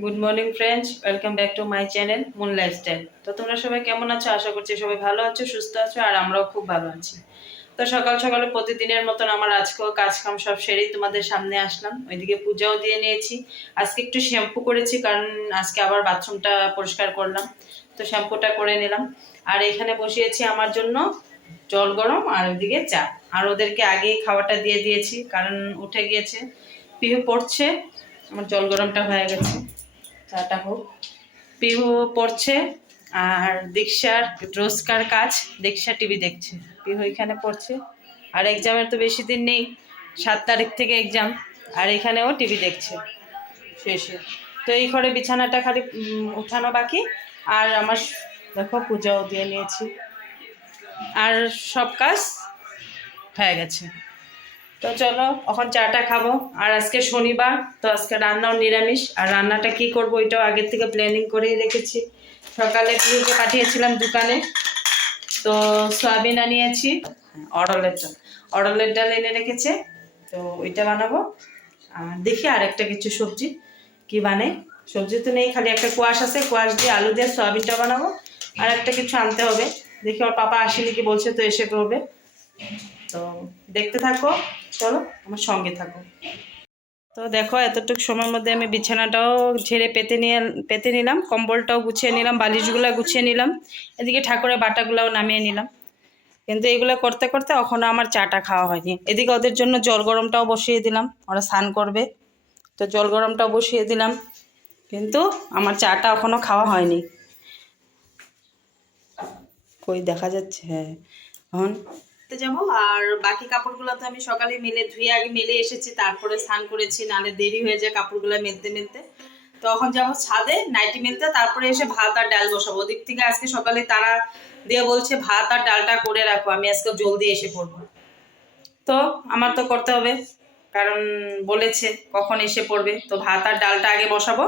Good morning friends welcome back to my channel Moon Lifestyle তো তোমরা সবাই কেমন আছো? আশা করছি সবাই ভালো আছো, সুস্থ আছো, আর আমরাও খুব ভালো আছি। তো সকাল সকালে প্রতিদিনের মতন আমার আজকেও কাজ কাম সব সেরেই তোমাদের সামনে আসলাম। ওইদিকে পূজাও দিয়ে নিয়েছি। আজকে একটু শ্যাম্পু করেছি, কারণ আজকে আবার বাথরুমটা পরিষ্কার করলাম। তো শ্যাম্পুটা করে নিলাম। আর এখানে বসিয়েছি আমার জন্য জল গরম আর ওইদিকে চা। আর ওদেরকে আগেই খাওয়াটা দিয়ে দিয়েছি, কারণ উঠে গিয়েছে, পিহু পড়ছে, আমার জল গরমটা হয়ে গেছে। চাটা হোক। পিহু পড়ছে আর দীক্ষার রোজকার কাজ দীক্ষা টিভি দেখছে। পিহু এখানে পড়ছে। আর এক্সামের তো বেশি দিন নেই, সাত তারিখ থেকে এক্সাম আর এখানেও টিভি দেখছে। শেষে তো এই ঘরে বিছানাটা খালি উঠানো বাকি। আর আমার দেখো পূজাও দিয়ে নিয়েছি। আর সব কাজ হয়ে গেছে। তো চলো, এখন চাটা খাব। আর আজকে শনিবার, তো আজকে রান্নাও নিরামিষ। আর রান্নাটা কি করব ওইটাও আগের থেকে প্ল্যানিং করেই রেখেছি। সকালে পিউকে পাঠিয়েছিলাম দোকানে? তো সয়াবিন আনিয়েছি, অডলের ডাল। অডলের ডাল এনে রেখেছে, তো ওইটা বানাবো। আর দেখি আর একটা কিছু সবজি কি বানাই। সবজি তো নেই, খালি একটা কোয়াশ আছে। কোয়াশ দিয়ে আলু দিয়ে সয়াবিনটা বানাবো। আর একটা কিছু আনতে হবে। দেখি ওর পাপা আসেনি কি বলছে, তো এসে করবে। তো দেখতে থাকো। চলো, আমার সঙ্গে থাকো। তো দেখো, এতটুকু সময়ের মধ্যে আমি বিছানাটাও ঝেড়ে পেতে নিয়ে, পেতে নিলাম, কম্বলটাও গুছিয়ে নিলাম, বালিশগুলো গুছিয়ে নিলাম, এদিকে ঠাকুরের বাটাগুলাও নামিয়ে নিলাম। কিন্তু এগুলো করতে করতে এখনও আমার চাটা খাওয়া হয়নি। এদিকে ওদের জন্য জল গরমটাও বসিয়ে দিলাম, ওরা স্নান করবে। তো জল গরমটাও বসিয়ে দিলাম, কিন্তু আমার চাটা এখনও খাওয়া হয়নি। কই দেখা যাচ্ছে হ্যাঁ। এখন করতে যাব। আর বাকি কাপড়গুলো তো আমি সকালে মেলে ধুয়ে আগে মেলে এসেছি, তারপরে স্নান করেছি নালে দেরি হয়ে যায় কাপড়গুলো মেলতে মেলতে। তো এখন যাব ছাদে, নাইটি মেলতে, তারপরে এসে ভাত আর ডাল বসাবো। ওদিক থেকে আজকে সকালে তারা দিয়ে বলছে, ভাত আর ডালটা করে রাখো, আমি আজকে জলদি এসে পড়ব। তো আমার তো করতে হবে, কারণ বলেছে কখন এসে পড়বে। তো ভাত আর ডালটা আগে বসাবো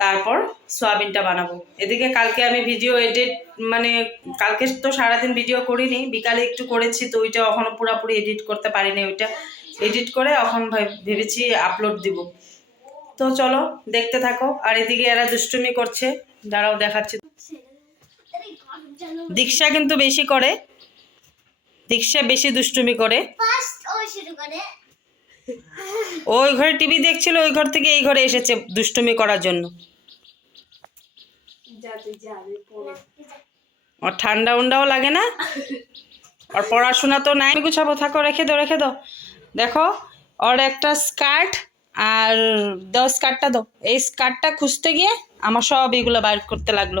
তারপর সোয়াবিনটা বানাবো। এদিকে কালকে আমি ভিডিও এডিট মানে কালকে তো সারাদিন ভিডিও করিনি বিকালে একটু করেছি তো ওইটা এখনও পুরোপুরি এডিট করতে পারিনি ওইটা। এডিট করে এখন ভাব- ভেবেছি আপলোড দিব। তো চলো দেখতে থাকো। আর এদিকে এরা দুষ্টুমি করছে দাঁড়াও দেখাচ্ছি। দীক্ষা কিন্তু বেশি করে। দীক্ষা বেশি দুষ্টুমি করে। ওই ঘরে টিভি দেখছিল ওই ঘর থেকে এই ঘরে এসেছে দুষ্টুমি করার জন্য। ওর ঠান্ডা উন্ডাও লাগে না? আর পড়াশোনা তো নাই। গুছাবো, থাকো, রেখে দাও রেখে দাও। দেখো, ওর একটা স্কার্ট আর দাও স্কার্টটা দাও। এই স্কার্টটা খুঁজতে গিয়ে আমার সব এগুলো বাইর করতে লাগল।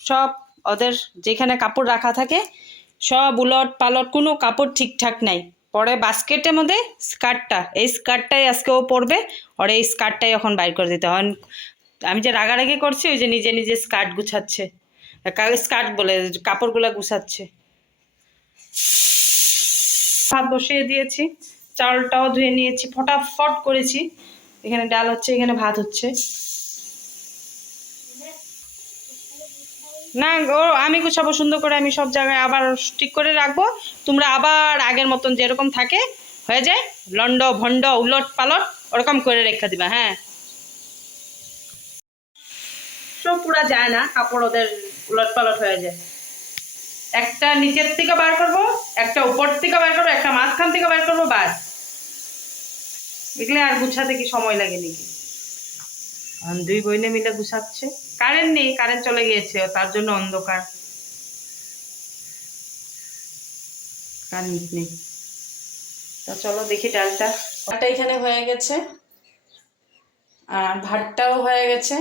সব ওদের যেখানে কাপড় রাখা থাকে, সব উলট পালট, কোনো কাপড় ঠিকঠাক নাই। পরে বাস্কেটের মধ্যে স্কার্টটা, এই স্কার্টটাই আজকে ও পরবে আর এই স্কার্টটাই এখন বাইর করে দিতে হয়। আমি যে রাগারাগি করছি, ওই যে নিজে নিজে স্কার্ট গুছাচ্ছে। স্কার্ট বলে, কাপড়গুলো গুছাচ্ছে। ভাত বসিয়ে দিয়েছি, চালটাও ধুয়ে নিয়েছি, ফটাফট করেছি। এখানে ডাল হচ্ছে, এখানে ভাত হচ্ছে। না, ও, আমি গুছাবো সুন্দর করে, আমি সব জায়গায় আবার ঠিক করে রাখব। তোমরা আবার আগের মতন যেরকম থাকে, হয়ে যায়। লন্ড ভন্ড উলট পালট ওরকম করে রেখে দিবা হ্যাঁ সব পুরা যায় না, কাপড় ওদের উলট পালট হয়ে যায়। একটা নিচের থেকে বার করব, একটা উপর থেকে বার করব, একটা মাঝখান থেকে বার করব, বাস। এগুলো আর গুছাতে কি সময় লাগে নাকি? দুই বইনে মিলে গুছাচ্ছে। কারেন্ট নেই, কারেন্ট চলে গিয়েছে, তার জন্য অন্ধকার। কারেন্ট নেই। তো চলো দেখি ডালটা। ডালটা এখানে হয়ে গেছে। আর ভাতটাও হয়ে গেছে।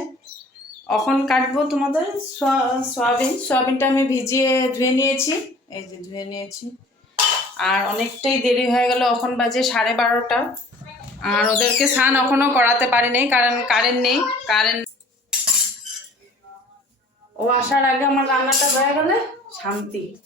এখন কাটবো তোমাদের? সোয়া- সয়াবিন? সয়াবিনটা আমি ভিজিয়ে ধুয়ে নিয়েছি। এই যে ধুয়ে নিয়েছি। আর অনেকটাই দেরি হয়ে গেল, এখন বাজে সাড়ে বারোটা। আর ওদেরকে স্নান এখনও করাতে পারিনি কারণ কারেন্ট নেই কারেন্ট ও আসার আগে আমার রান্নাটা হয়ে গেলে শান্তি।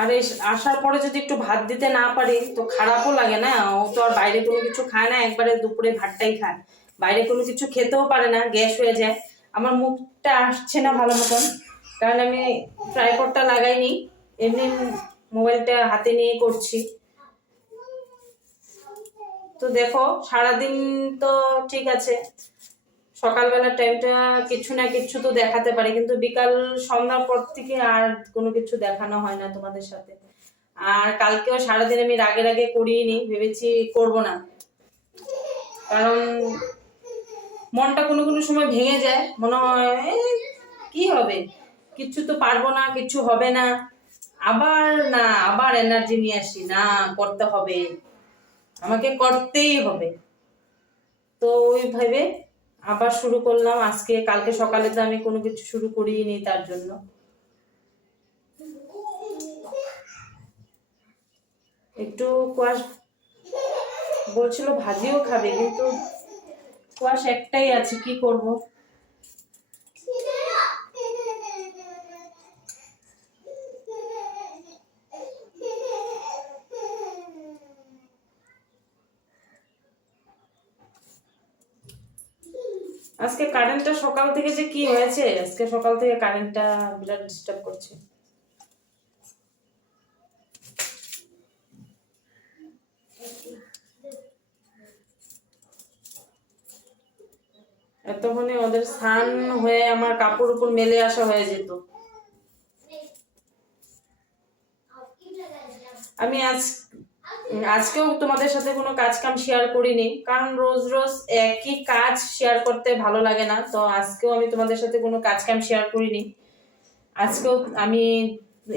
আর এই আসার পরে যদি একটু ভাত দিতে না পারি, তো খারাপও লাগে না? ও তো আর বাইরে কোনো কিছু খায় না, একবারে দুপুরে ভাতটাই খায়। বাইরে কোনো কিছু খেতেও পারে না, গ্যাস হয়ে যায়। আমার মুখটা আসছে না ভালো মতন, কারণ আমি ট্রাইপডটা লাগাইনি, এমনি মোবাইলটা হাতে নিয়ে করছি। তো দেখো, সারাদিন তো ঠিক আছে সকালবেলার টাইমটা কিছু না কিছু তো দেখাতে পারি কিন্তু বিকাল সন্ধ্যার পর থেকে আর কোনো কিছু দেখানো হয় না তোমাদের সাথে। আর কালকেও সারাদিন আমি রাগে রাগে করিনি ভেবেছি করব না। কারণ মনটা কোনো কোনো সময় ভেঙে যায় মনে হয় "এই, কি হবে? কিচ্ছু তো পারব না কিচ্ছু হবে না। আবার না আবার এনার্জি নিয়ে আসি না করতে হবে। আমাকে করতেই হবে। তো ওই ভেবে আবার শুরু করলাম। আজকে, কালকে সকালে তো আমি কোনো কিছু শুরু করিনি তার জন্য। একটু কুয়াশ বলছিল ভাজিও খাবে, কিন্তু কুয়াশ একটাই আছে, কি করব? আজকে কারেন্টটা সকাল থেকে যে কি হয়েছে? আজকে সকাল থেকে কারেন্টটা বিরাট ডিস্টার্ব করছে। এতক্ষণে ওদের স্নান হয়ে আমার কাপড় উপর মেলে আসা হয়ে যেত। আমি আজ আজকেও তোমাদের সাথে কোনো কাজ কাম শেয়ার করিনি, কারণ রোজ রোজ একই কাজ শেয়ার করতে ভালো লাগে না, তো আজকেও আমি তোমাদের সাথে কোনো কাজ কাম শেয়ার করিনি। আজকেও আমি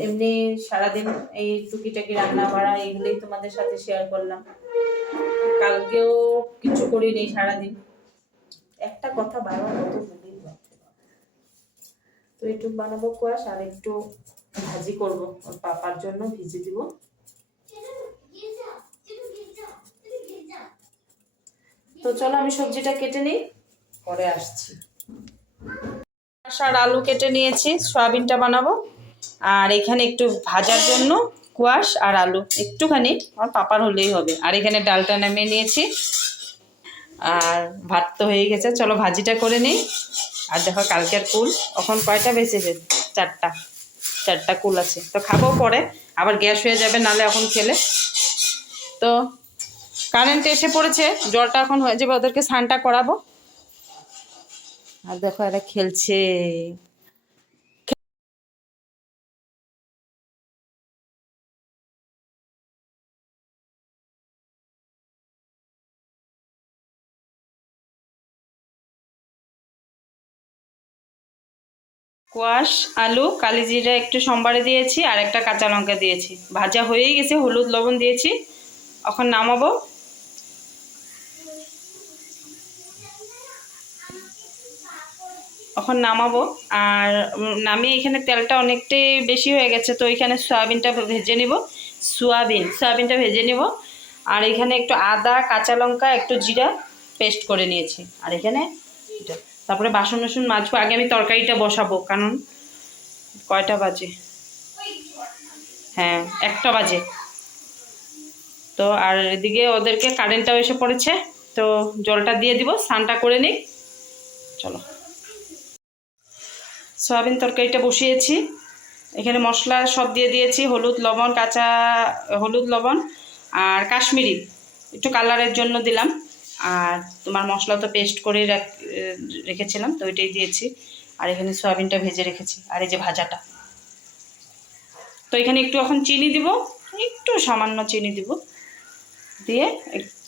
এমনি সারাদিন এই টুকিটাকি রান্না বাড়া এগুলোই তোমাদের সাথে শেয়ার করলাম। কালকেও কিছু করিনি সারাদিন। একটা কথা বারবার কত তো একটু বানাবো কোয়াশ আর একটু ভাজি করব, ওর পাপার জন্য ভিজে দিব। তো চলো আমি সবজিটা কেটে নিই। পরে আসছি। আর আলু কেটে নিয়েছি, সয়াবিনটা বানাবো। আর এখানে একটু ভাজার জন্য কুয়াশ আর আলু, একটুখানি। আমার পাপার হলেই হবে। আর এখানে ডালটা নামিয়ে নিয়েছি। আর ভাত তো হয়ে গেছে। চলো ভাজিটা করে নিই। আর দেখো কালকের কুল। এখন কয়টা বেঁচেছে চারটা। চারটা কুল আছে। তো খাব পরে। আবার গ্যাস হয়ে যাবে, নালে এখন খেলে। তো কারেন্ট এসে পড়েছে, জলটা এখন হয়ে যাবে, ওদেরকে স্নানটা করাবো। আর দেখো, এরা খেলছে। কোয়াশ আলু কালি জিরা একটু সম্বারে দিয়েছি, আর একটা কাঁচা লঙ্কা দিয়েছি। ভাজা হয়েই গেছে, হলুদ লবণ দিয়েছি। এখন নামাবো। এখন নামাবো। আর নামিয়ে এখানে তেলটা অনেকটাই বেশি হয়ে গেছে, তো এখানে সয়াবিনটা ভেজে নিব। সয়াবিন, সয়াবিনটা ভেজে নিব। আর এখানে একটু আদা, কাঁচা লঙ্কা, একটু জিরা পেস্ট করে নিয়েছি। আর এখানে তারপরে বাসন বাসন মাজবো। আগে আমি তরকারিটা বসাবো, কারণ কয়টা বাজে? হ্যাঁ একটা বাজে। তো আর এদিকে ওদেরকে কারেন্টটাও এসে পড়েছে, তো জলটা দিয়ে দিব, স্নানটা করে নিই চলো। সয়াবিন তরকারিটা বসিয়েছি। এখানে মশলা সব দিয়ে দিয়েছি, হলুদ, লবণ, কাঁচা, হলুদ, লবণ আর কাশ্মীরি। একটু কালারের জন্য দিলাম। আর তোমার মশলা তো পেস্ট করে রাখ- রেখেছিলাম, তো ওইটাই দিয়েছি। আর এখানে সয়াবিনটা ভেজে রেখেছি, আর এই যে ভাজাটা। তো এখানে একটু এখন চিনি দিব, একটু সামান্য চিনি দিব। দিয়ে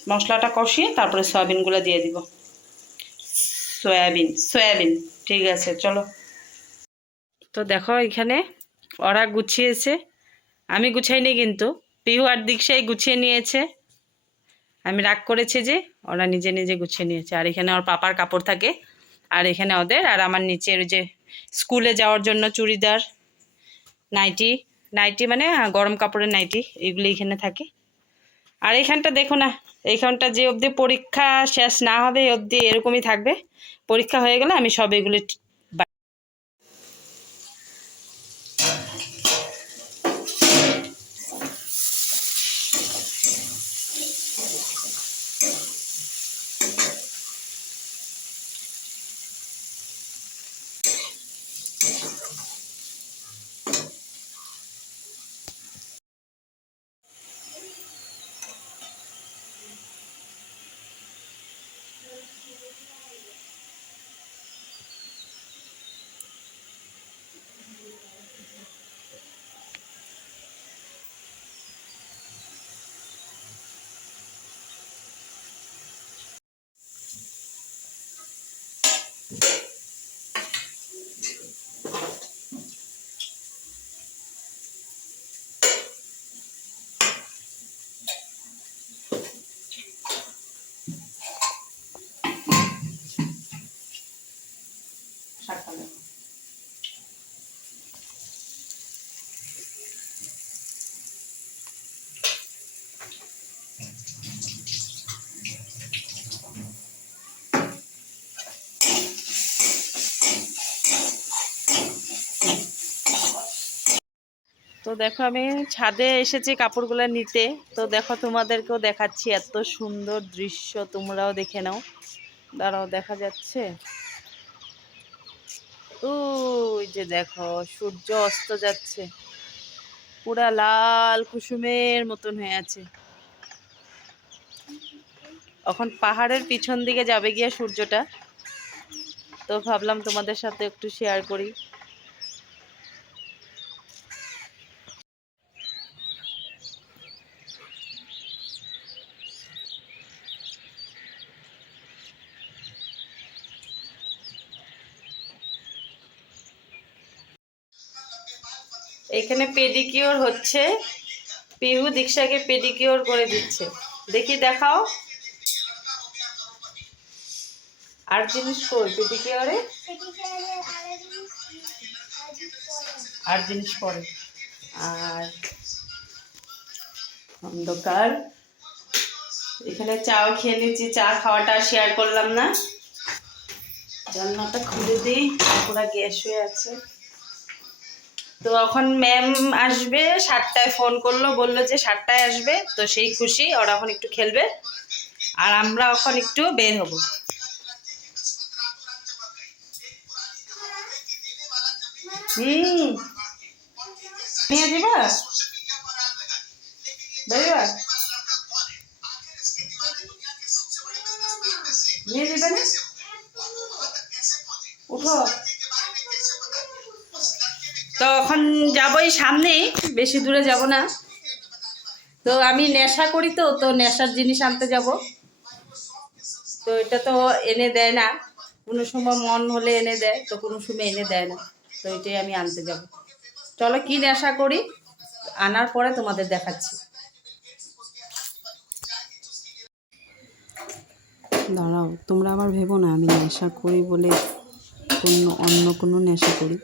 মশলাটা কষিয়ে তারপরে সয়াবিনগুলো দিয়ে দিব। সয়াবিন সয়াবিন, ঠিক আছে, চলো। তো দেখো এখানে ওরা গুছিয়েছে। আমি গুছাইনি কিন্তু পিহু আর দীক্ষাই গুছিয়ে নিয়েছে। আমি রাগ করেছি যে ওরা নিজে নিজে গুছিয়ে নিয়েছে। আর এখানে ওর পাপার কাপড় থাকে আর এখানে ওদের আর আমার নিচের যে স্কুলে যাওয়ার জন্য চুড়িদার নাইটি নাইটি মানে হ্যাঁ, গরম কাপড়ের নাইটি এগুলো এখানে থাকে। আর এখানটা দেখো না এইখানটা যে অবধি পরীক্ষা শেষ না হবে অবধি এরকমই থাকবে। পরীক্ষা হয়ে গেলে আমি সব এগুলো তো দেখো আমি ছাদে এসেছি কাপড়গুলো নিতে। তো দেখো তোমাদেরকেও দেখাচ্ছি এত সুন্দর দৃশ্য, তোমরাও দেখে নাও। দাঁড়াও, দেখা যাচ্ছে। ওই যে দেখো, সূর্য অস্ত যাচ্ছে। পুরা লাল কুসুমের মতন হয়ে আছে। এখন পাহাড়ের পিছন দিকে যাবে গিয়ে সূর্যটা। তো ভাবলাম তোমাদের সাথে একটু শেয়ার করি এখানে পেডিকিওর হচ্ছে। পিহু দীক্ষাকে পেডিকিওর করে দিচ্ছে। দেখি দেখাও। আর জিনিস কই পেডিকিওরে আর জিনিস পরে। আর অন্ধকার। এখানে চাও খেয়ে নিচ্ছি, চা খাওয়াটা শেয়ার করলাম না। জানলাটা খুলে দিই পুরা গ্যাস হয়ে আছে। তো এখন ম্যাম আসবে, সাতটায় ফোন করল, বলল যে সাতটায় আসবে, তো সেই খুশি, ওরা এখন একটু খেলবে, আর আমরা এখন একটু বের হব। হুম। নিয়ে দিবা না? উঠো। তো এখন যাবোই সামনেই বেশি দূরে যাব না। তো আমি নেশা করি তো তো নেশার জিনিস আনতে যাব। তো এটা তো এনে দেয় না। কোনো সময় মন হলে এনে দেয়, তো কোনো সময় এনে দেয় না। তো এটাই আমি আনতে যাব। চলো কি নেশা করি? আনার পরে তোমাদের দেখাচ্ছি। দাঁড়াও, তোমরা আবার ভেবো না, আমি নেশা করি বলে কোনো অন্য কোনো নেশা করি?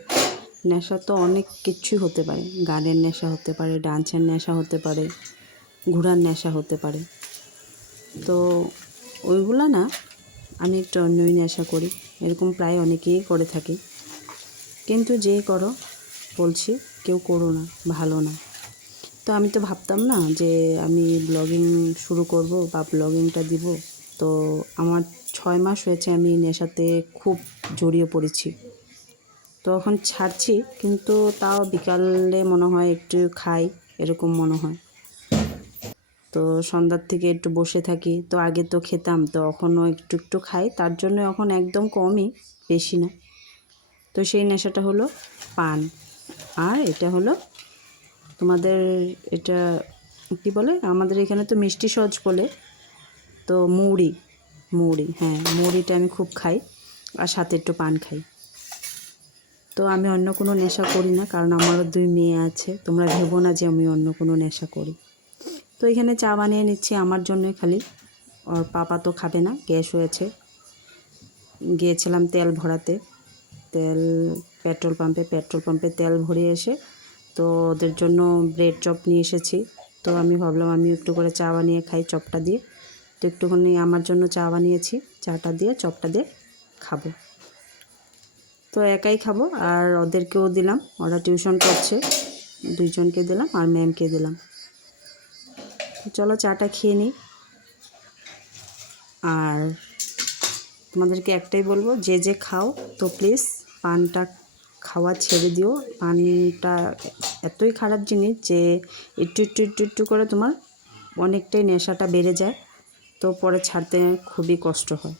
নেশা তো অনেক কিছুই হতে পারে। গানের নেশা হতে পারে, ডান্সের নেশা হতে পারে ঘোরার নেশা হতে পারে। তো ওইগুলো না, আমি একটু অন্যই নেশা করি। এরকম প্রায় অনেকেই করে থাকে। কিন্তু যে করো, বলছি, কেউ করো না, ভালো না। তো আমি তো ভাবতাম না যে আমি ব্লগিং শুরু করব বা ব্লগিংটা দিব। তো আমার ছয় মাস হয়েছে আমি নেশাতে খুব জড়িয়ে পড়েছি। তো এখন ছাড়ছি, কিন্তু তাও বিকালে মনে হয় একটু খাই, এরকম মনে হয়। তো সন্ধ্যার থেকে একটু বসে থাকি, তো আগে তো খেতাম, তো এখনও একটু একটু খাই, তার জন্য এখন একদম কমই, বেশি না। তো সেই নেশাটা হলো পান। আর এটা হলো তোমাদের এটা কি বলে? আমাদের এখানে তো মিষ্টি সহজ বলে, তো মুড়ি মুড়ি হ্যাঁ মুড়িটা আমি খুব খাই, আর সাথে একটু পান খাই। তো আমি অন্য কোনো নেশা করি না, কারণ আমারও দুই মেয়ে আছে। তোমরা ভেবো না যে আমি অন্য কোনো নেশা করি। তো এখানে চা বানিয়ে নিচ্ছি আমার জন্যই খালি। ওর পাপা তো খাবে না, গ্যাস হয়েছে। গিয়েছিলাম তেল ভরাতে। তেল, পেট্রোল পাম্পে পেট্রোল পাম্পে তেল ভরে এসে তো ওদের জন্য ব্রেড চপ নিয়ে এসেছি। তো আমি ভাবলাম আমি একটু করে চা বানিয়ে খাই চপটা দিয়ে। তো একটুখানি আমার জন্য চা বানিয়েছি। চাটা দিয়ে, চপটা দিয়ে খাব। তো একাই খাব আর ওদেরকেও দিলাম। ওরা টিউশন করছে। দুইজনকে দিলাম আর ম্যামকে দিলাম। চলো চাটা খেয়ে নিই। আর তোমাদেরকে একটাই বলব, যে যে খাও, তো প্লিজ পানটা খাওয়া ছেড়ে দিও। পানটা এতই খারাপ জিনিস যে একটু একটু একটু একটু করে তোমার অনেকটাই নেশাটা বেড়ে যায়। তো পরে ছাড়তে খুবই কষ্ট হয়।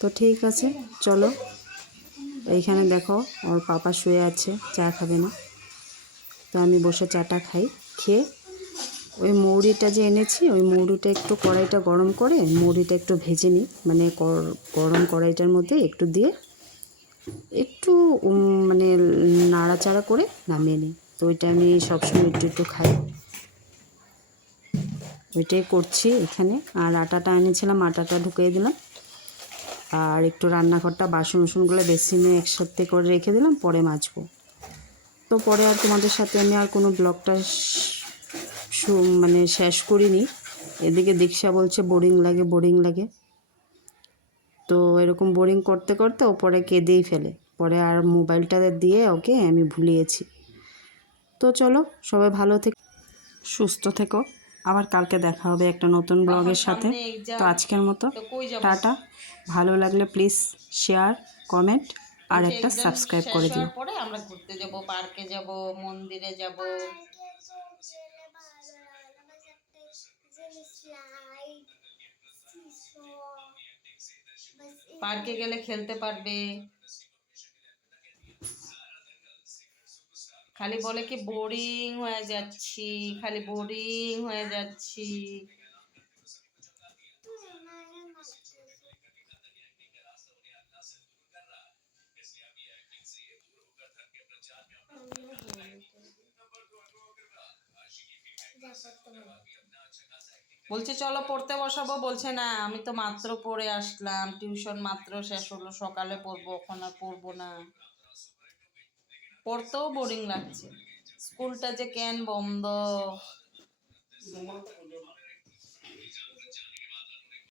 তো ঠিক আছে, চলো। এইখানে দেখো ওর পাপা শুয়ে আছে, চা খাবে না। তো আমি বসে চাটা খাই, খেয়ে ওই মৌরিটা যে এনেছি, ওই মৌরিটা একটু কড়াইটা গরম করে, মৌরিটা একটু ভেজে নিই। মানে গরম কড়াইটার মধ্যে একটু দিয়ে একটু মানে নাড়াচাড়া করে নামিয়ে নিই। তো ওইটা আমি সবসময় একটু একটু খাই। ওইটাই করছি এখানে। আর আটাটা এনেছিলাম, আটাটা ঢুকিয়ে দিলাম। আর একটু রান্নাঘরটা বাসন উসনগুলো বেসিনে একসাথে করে রেখে দিলাম, পরে মাজবো। তো পরে আর তোমাদের সাথে আমি আর কোনো ব্লগটা মানে শেষ করিনি। এদিকে দীক্ষা বলছে বোরিং লাগে বোরিং লাগে। তো এরকম বোরিং করতে করতে ও পরে কেঁদেই ফেলে। পরে আর মোবাইলটা দিয়ে ওকে আমি ভুলিয়েছি। তো চলো, সবাই ভালো থেকো, সুস্থ থেকো। আবার কালকে দেখা হবে একটা নতুন ব্লগের সাথে। তো আজকের মতো টাটা। ভালো লাগলে প্লিজ শেয়ার কমেন্ট আর একটা সাবস্ক্রাইব করে দিও। হওয়ার পরে আমরা ঘুরতে যাব পার্কে যাব মন্দিরে যাব। পার্কে গেলে খেলতে পারবে। খালি বলে কি বোরিং হয়ে যাচ্ছি খালি বোরিং হয়ে যাচ্ছি। বলছে চলো পড়তে বসাবো। বলছে না আমি তো মাত্র পড়ে আসলাম। টিউশন মাত্র শেষ হলো সকালে পড়ব এখন আর পড়ব না। পড়তেও বোরিং লাগছে। স্কুলটা যে কেন বন্ধ?